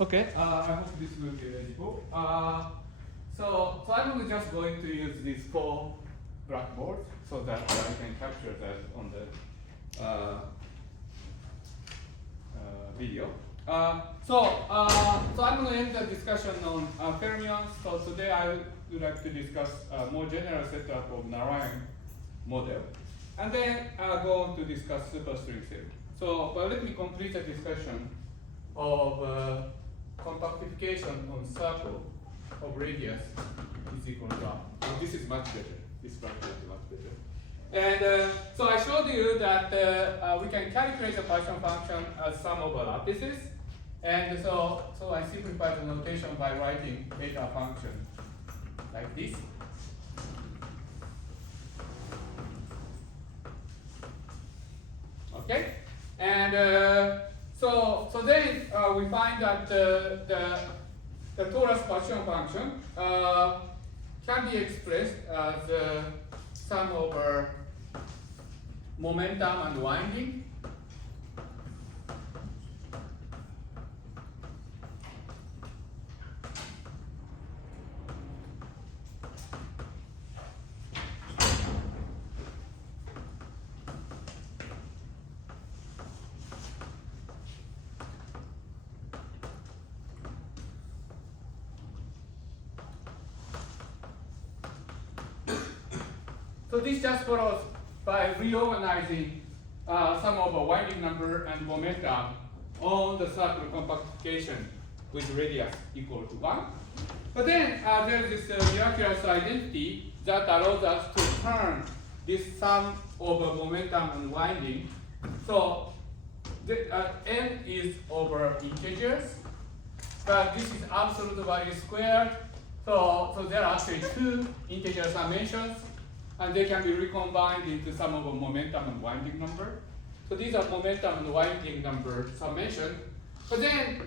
Okay, I hope this will be legible. So I'm just going to use these four blackboards so that I can capture that on the video. So I'm going to end the discussion on fermions. So today I would like to discuss a more general setup of Narayan model, and then go on to discuss superstring theory. So, but let me complete the discussion of compactification on circle of radius is equal to R. So this is much better. This bracket is much better. And so I showed you that we can calculate the Poisson function as sum over lattices. And so I simplified the notation by writing beta function like this. Okay? And so then we find that the torus Poisson function can be expressed as sum over momentum and winding. So this just follows by reorganizing sum over winding number and momentum on the circle compactification with radius equal to 1. But then there is this miraculous identity that allows us to turn this sum over momentum and winding. So the, n is over integers, but this is absolute value squared. So there are actually two integer summations, and they can be recombined into sum over momentum and winding number. So these are momentum and winding number summation. But then